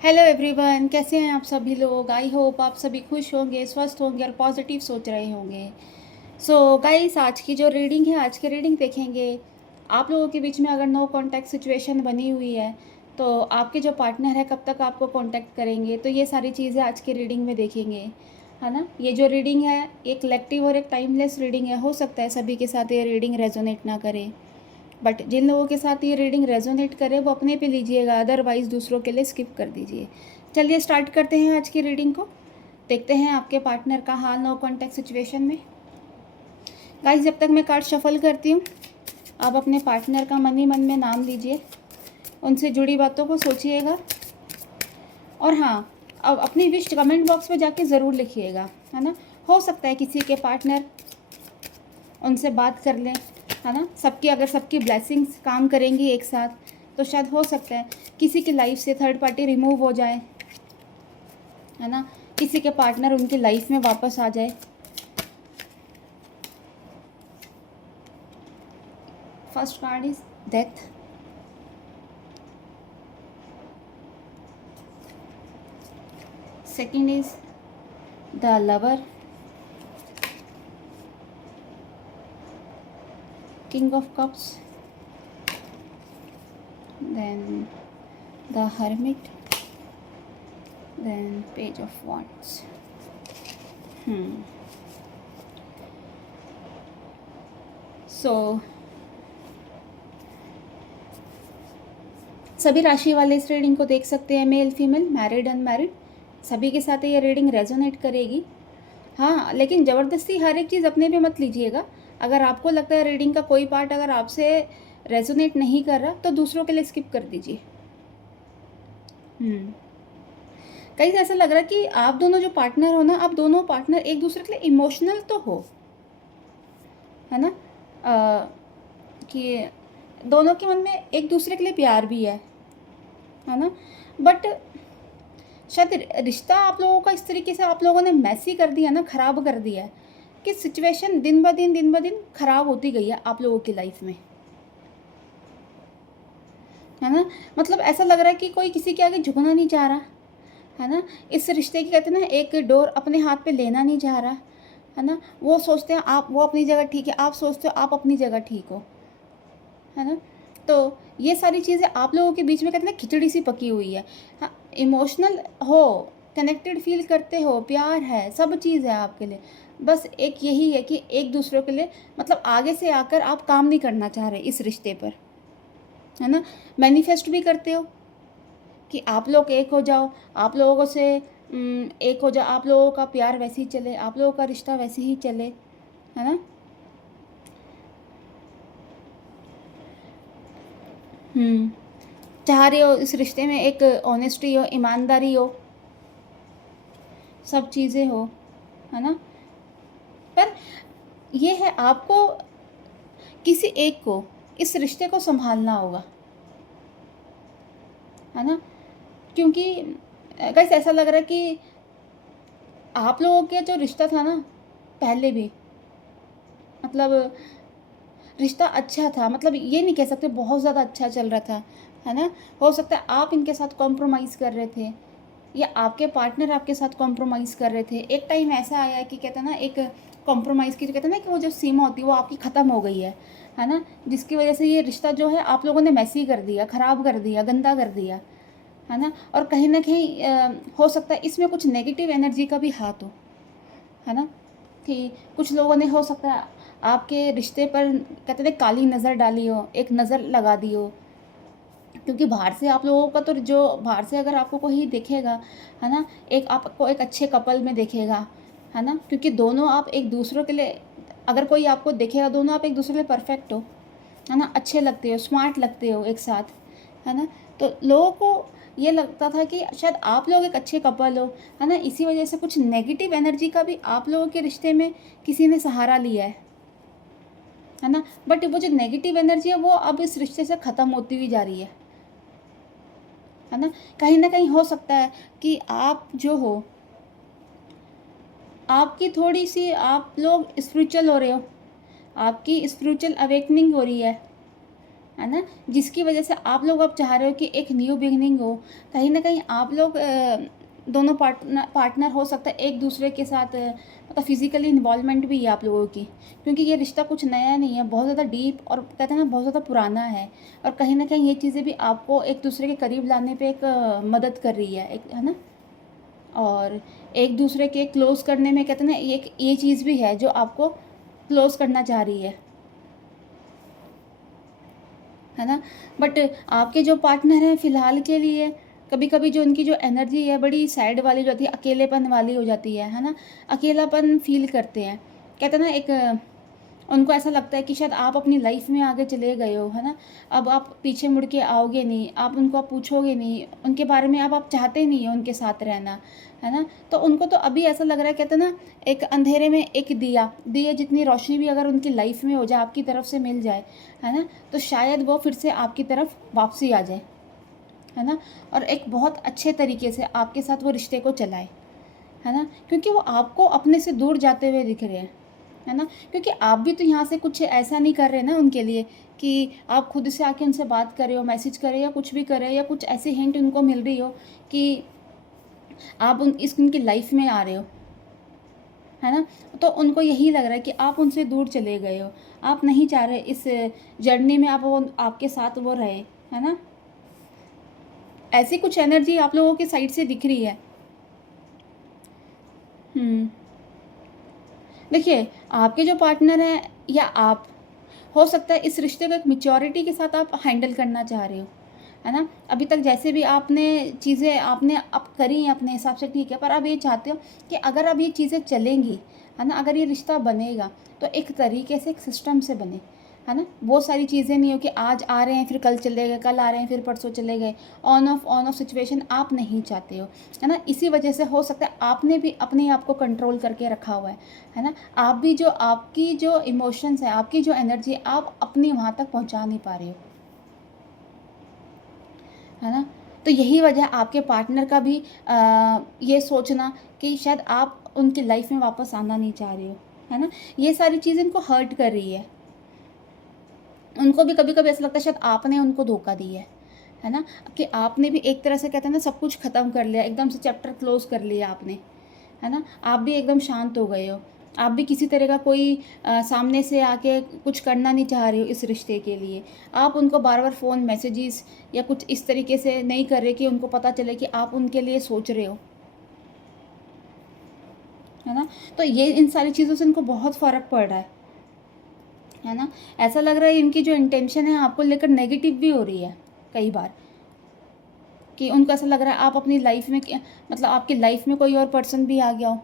Hello everyone, कैसे हैं आप सभी लोग। आई होप आप सभी खुश होंगे, स्वस्थ होंगे और पॉजिटिव सोच रहे होंगे। सो गाइस, आज की जो रीडिंग है, आज की रीडिंग देखेंगे। आप लोगों के बीच में अगर नो कांटेक्ट सिचुएशन बनी हुई है तो आपके जो पार्टनर है कब तक आपको कांटेक्ट करेंगे, तो ये सारी चीज़ें आज की रीडिंग में देखेंगे, है ना। ये जो रीडिंग है एक कलेक्टिव और एक टाइमलेस रीडिंग है। हो सकता है सभी के साथ ये रीडिंग रेजोनेट ना करे, बट जिन लोगों के साथ ये रीडिंग रेजोनेट करे वो अपने पे लीजिएगा, अदरवाइज़ दूसरों के लिए स्किप कर दीजिए। चलिए स्टार्ट करते हैं आज की रीडिंग को। देखते हैं आपके पार्टनर का हाल नो कॉन्टैक्ट सिचुएशन में। गाइस, जब तक मैं कार्ड शफल करती हूँ, आप अपने पार्टनर का मन ही मन में नाम लीजिए, उनसे जुड़ी बातों को सोचिएगा। और हाँ, अब अपनी विश कमेंट बॉक्स में जाके ज़रूर लिखिएगा, है ना। हो सकता है किसी के पार्टनर उनसे बात कर लें, है ना। सबकी अगर सबकी ब्लेसिंग्स काम करेंगी एक साथ तो शायद हो सकता है किसी की लाइफ से थर्ड पार्टी रिमूव हो जाए, है ना। किसी के पार्टनर उनकी लाइफ में वापस आ जाए। First card is death. Second is the lover. King of cups. Then the hermit. Then page of wands। So सभी राशि वाले इस रीडिंग को देख सकते हैं, मेल फीमेल, मैरिड अनमैरिड, सभी के साथ ये रीडिंग रेजोनेट करेगी। हाँ, लेकिन ज़बरदस्ती हर एक चीज़ अपने पे मत लीजिएगा। अगर आपको लगता है रीडिंग का कोई पार्ट अगर आपसे रेजोनेट नहीं कर रहा तो दूसरों के लिए स्किप कर दीजिए। कहीं ऐसा लग रहा है कि आप दोनों जो पार्टनर हो ना, आप दोनों पार्टनर एक दूसरे के लिए इमोशनल तो हो, है ना। कि दोनों के मन में एक दूसरे के लिए प्यार भी है ना। बट शायद रिश्ता आप लोगों का इस तरीके से आप लोगों ने मैसी कर दिया ना, ख़राब कर दिया है कि सिचुएशन दिन ब दिन ख़राब होती गई है आप लोगों की लाइफ में, है ना। मतलब ऐसा लग रहा है कि कोई किसी के आगे झुकना नहीं चाह रहा, है ना। इस रिश्ते की कहते हैं ना, एक डोर अपने हाथ पे लेना नहीं चाह रहा, है ना। वो सोचते हैं आप, वो अपनी जगह ठीक है, आप सोचते हो आप अपनी जगह ठीक हो, है ना। तो ये सारी चीज़ें आप लोगों के बीच में कहते हैं ना खिचड़ी सी पकी हुई है। हाँ, इमोशनल हो, कनेक्टेड फील करते हो, प्यार है, सब चीज़ है आपके लिए। बस एक यही है कि एक दूसरे के लिए मतलब आगे से आकर आप काम नहीं करना चाह रहे इस रिश्ते पर, है ना। मैनिफेस्ट भी करते हो कि आप लोग एक हो जाओ, आप लोगों से एक हो जाओ, आप लोगों का प्यार वैसे ही चले, आप लोगों का रिश्ता वैसे ही चले, है ना। चाह रहे हो इस रिश्ते में एक ऑनेस्टी हो, ईमानदारी हो, सब चीज़ें हो, है ना। पर ये है आपको किसी एक को इस रिश्ते को संभालना होगा, है ना। क्योंकि गाइस ऐसा लग रहा है कि आप लोगों का जो रिश्ता था ना पहले भी, मतलब रिश्ता अच्छा था, मतलब ये नहीं कह सकते बहुत ज़्यादा अच्छा चल रहा था, है ना। हो सकता है आप इनके साथ कॉम्प्रोमाइज़ कर रहे थे या आपके पार्टनर आपके साथ कॉम्प्रोमाइज़ कर रहे थे। एक टाइम ऐसा आया कि कहते हैं ना, एक कॉम्प्रोमाइज़ की जो कहते हैं ना कि वो जो सीमा होती है वो आपकी ख़त्म हो गई है ना। जिसकी वजह से ये रिश्ता जो है आप लोगों ने मैसी कर दिया, ख़राब कर दिया, गंदा कर दिया, है ना। और कहीं न कहीं हो सकता है इसमें कुछ नेगेटिव एनर्जी का भी हाथ हो, है ना। कि कुछ लोगों ने हो सकता है आपके रिश्ते पर कहते थे काली नज़र डाली हो, एक नज़र लगा दी हो। क्योंकि बाहर से आप लोगों का तो जो बाहर से अगर आपको कोई देखेगा, है ना, एक आपको एक अच्छे कपल में देखेगा, है ना। क्योंकि दोनों आप एक दूसरे के लिए, अगर कोई आपको देखेगा, दोनों आप एक दूसरे के लिए परफेक्ट हो, है ना, अच्छे लगते हो, स्मार्ट लगते हो एक साथ, है ना। तो लोगों को ये लगता था कि शायद आप लोग एक अच्छे कपल हो, है ना। इसी वजह से कुछ नेगेटिव एनर्जी का भी आप लोगों के रिश्ते में किसी ने सहारा लिया है ना। बट वो जो नेगेटिव एनर्जी है वो अब इस रिश्ते से ख़त्म होती हुई जा रही है ना। कहीं ना कहीं हो सकता है कि आप जो हो, आपकी थोड़ी सी आप लोग स्पिरिचुअल हो रहे हो, आपकी स्पिरिचुअल अवेकनिंग हो रही है है ना? जिसकी वजह से आप लोग अब चाह रहे हो कि एक न्यू बिगिनिंग हो। कहीं न कहीं आप लोग दोनों पार्टनर हो सकता है एक दूसरे के साथ मतलब फिज़िकली इन्वॉल्वमेंट भी है आप लोगों की, क्योंकि ये रिश्ता कुछ नया नहीं है, बहुत ज़्यादा डीप और कहते हैं ना बहुत ज़्यादा पुराना है। और कहीं न कहीं ये चीज़ें भी आपको एक दूसरे के करीब लाने पे एक मदद कर रही है, एक है ना? और एक दूसरे के क्लोज़ करने में कहते हैं ना एक ये चीज़ भी है जो आपको क्लोज़ करना चाह रही है ना? बट आपके जो पार्टनर हैं फ़िलहाल के लिए कभी-कभी जो उनकी जो एनर्जी है बड़ी सैड वाली जो होती है, अकेलेपन वाली हो जाती है ना? अकेलापन फ़ील करते हैं। कहते हैं ना एक उनको ऐसा लगता है कि शायद आप अपनी लाइफ़ में आगे चले गए हो, है ना? अब आप पीछे मुड़ के आओगे नहीं, आप उनको आप पूछोगे नहीं, उनके बारे में अब आप चाहते नहीं हो उनके साथ रहना, है ना? तो उनको तो अभी ऐसा लग रहा है कहते हैं ना एक अंधेरे में एक दिया, दिए जितनी रोशनी भी अगर उनकी लाइफ़ में हो जाए, आपकी तरफ से मिल जाए, है ना? तो शायद वो फिर से आपकी तरफ वापसी आ जाए, है ना? और एक बहुत अच्छे तरीके से आपके साथ वो रिश्ते को चलाए, है ना? क्योंकि वो आपको अपने से दूर जाते हुए दिख रहे हैं, है ना? क्योंकि आप भी तो यहाँ से कुछ ऐसा नहीं कर रहे ना उनके लिए कि आप खुद से आके उनसे बात कर रहे हो, मैसेज कर रहे हो या कुछ भी कर रहे हो या कुछ ऐसी हिंट उनको मिल रही हो कि आप उनकी लाइफ में आ रहे हो, है ना? तो उनको यही लग रहा है कि आप उनसे दूर चले गए हो। आप नहीं चाह रहे इस जर्नी में आप वो आपके साथ वो रहे, है ना? ऐसी कुछ एनर्जी आप लोगों की साइड से दिख रही है। हुँ। देखिए, आपके जो पार्टनर हैं या आप, हो सकता है इस रिश्ते को एक मैच्योरिटी के साथ आप हैंडल करना चाह रहे हो, है ना? अभी तक जैसे भी आपने चीज़ें आपने अब करी हैं अपने हिसाब से ठीक है, पर आप ये चाहते हो कि अगर अब ये चीज़ें चलेंगी, है ना? अगर ये रिश्ता बनेगा, तो एक तरीके से, एक सिस्टम से बने, है ना? वो सारी चीज़ें नहीं हो कि आज आ रहे हैं, फिर कल चले गए, कल आ रहे हैं, फिर परसों चले गए। ऑन ऑफ सिचुएशन आप नहीं चाहते हो, है ना? इसी वजह से हो सकता है आपने भी अपने आप को कंट्रोल करके रखा हुआ है ना? आप भी जो आपकी जो इमोशंस हैं, आपकी जो एनर्जी है, आप अपनी वहाँ तक पहुँचा नहीं पा रहे हो, है ना? तो यही वजह है आपके पार्टनर का भी ये सोचना कि शायद आप उनकी लाइफ में वापस आना नहीं चाह रहे हो, है ना? ये सारी चीज़ें इनको हर्ट कर रही उनको भी कभी-कभी ऐसा लगता है शायद आपने उनको धोखा दिया है ना? कि आपने भी एक तरह से कहते हैं ना सब कुछ ख़त्म कर लिया, एकदम से चैप्टर क्लोज़ कर लिया आपने, है ना? आप भी एकदम शांत हो गए हो। आप भी किसी तरह का कोई सामने से आके कुछ करना नहीं चाह रहे हो इस रिश्ते के लिए। आप उनको बार-बार फ़ोन मैसेजेस या कुछ इस तरीके से नहीं कर रहे कि उनको पता चले कि आप उनके लिए सोच रहे हो, है ना? तो ये इन सारी चीज़ों से इनको बहुत फ़र्क पड़ रहा है ना? ऐसा लग रहा है इनकी जो इंटेंशन है आपको लेकर नेगेटिव भी हो रही है कई बार, कि उनको ऐसा लग रहा है आप अपनी लाइफ़ में मतलब आपकी लाइफ़ में कोई और पर्सन भी आ गया हो,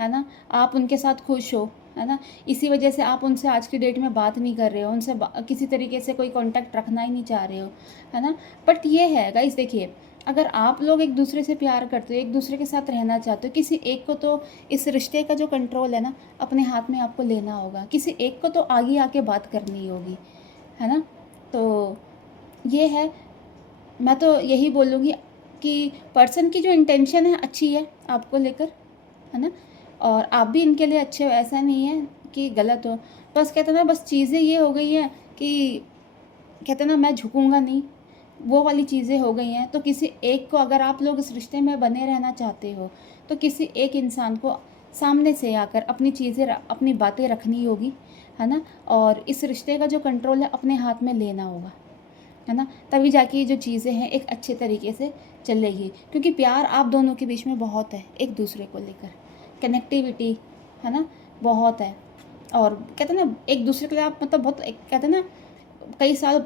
है ना? आप उनके साथ खुश हो, है ना? इसी वजह से आप उनसे आज की डेट में बात नहीं कर रहे हो, उनसे किसी तरीके से कोई कॉन्टैक्ट रखना ही नहीं चाह रहे हो, है ना? बट ये है गाइस देखिए, अगर आप लोग एक दूसरे से प्यार करते हो, एक दूसरे के साथ रहना चाहते हो, किसी एक को तो इस रिश्ते का जो कंट्रोल है ना, अपने हाथ में आपको लेना होगा। किसी एक को तो आगे आके बात करनी होगी, है ना? तो ये है, मैं तो यही बोलूँगी कि पर्सन की जो इंटेंशन है अच्छी है आपको लेकर, है ना? और आप भी इनके लिए अच्छे हो, ऐसा नहीं है कि गलत हो। बस कहते हैं ना बस चीज़ें ये हो गई हैं कि कहते हैं ना मैं झुकूँगा नहीं, वो वाली चीज़ें हो गई हैं। तो किसी एक को अगर आप लोग इस रिश्ते में बने रहना चाहते हो, तो किसी एक इंसान को सामने से आकर अपनी चीज़ें अपनी बातें रखनी होगी, है ना? और इस रिश्ते का जो कंट्रोल है अपने हाथ में लेना होगा, है ना? तभी जाके ये जो चीज़ें हैं एक अच्छे तरीके से चलेगी, क्योंकि प्यार आप दोनों के बीच में बहुत है एक दूसरे को लेकर, कनेक्टिविटी, है ना? बहुत है। और कहते हैं ना एक दूसरे के लिए आप मतलब बहुत एक कहते हैं ना कई साल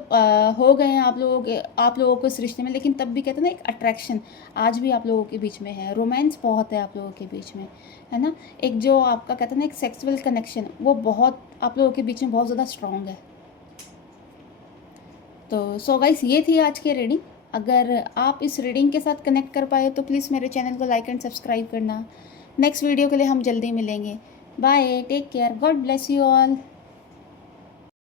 हो गए हैं आप लोगों को इस रिश्ते में, लेकिन तब भी कहते हैं ना एक अट्रैक्शन आज भी आप लोगों के बीच में है, रोमांस बहुत है आप लोगों के बीच में, है ना? एक जो आपका कहते हैं ना एक सेक्सुअल कनेक्शन वो बहुत आप लोगों के बीच में बहुत ज़्यादा स्ट्रॉन्ग है। तो सो गाइस ये थी आज की रीडिंग। अगर आप इस रीडिंग के साथ कनेक्ट कर पाए तो प्लीज़ मेरे चैनल को लाइक एंड सब्सक्राइब करना। नेक्स्ट वीडियो के लिए हम जल्दी मिलेंगे। Bye, take care, God bless you all.